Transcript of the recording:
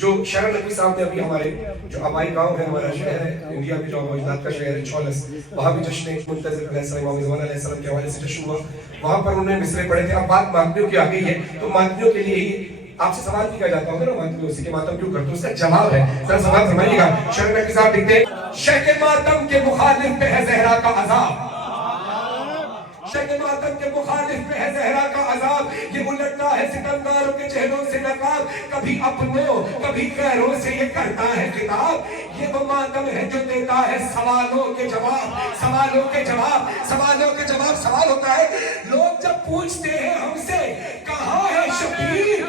جو شرن نقوی صاحب نے ابھی ہمارے جو آبائی گاؤں ہے ہمارا شہر ہے انڈیا میں جو موجودات کا شہر ہے چھولس وہاں بھی جشن منتظر علیہ السلام امام زمان علیہ السلام کے حوالے سے جشن ہوا وہاں پر انہوں نے مصرے پڑھے تھے. اب بات ماتمیوں کی آ گئی ہے تو ماتمیوں کے لیے ہی آپ سے سوال کیا جاتا ہوگا نا ماتمیوں سے کہ ماتم کیوں کرتے اس کا جواب ہے ذرا سوال فرمائیے گا. شرن نقوی صاحب لکھتے ہیں شہ کے ماتم کے مخالف پہ ہے زہرا کا عذاب شہ ماتم کے مخالف پہ ہے زہرا کا عذاب یہ الٹتا ہے ستمگاروں کے چہروں سے نقاب کبھی اپنوں کبھی غیروں سے یہ کرتا ہے خطاب یہ وہ ماتم ہے جو دیتا ہے سوالوں کے جواب سوالوں کے جواب سوالوں کے جواب. سوال ہوتا ہے لوگ جب پوچھتے ہیں ہم سے کہاں ہے شبیر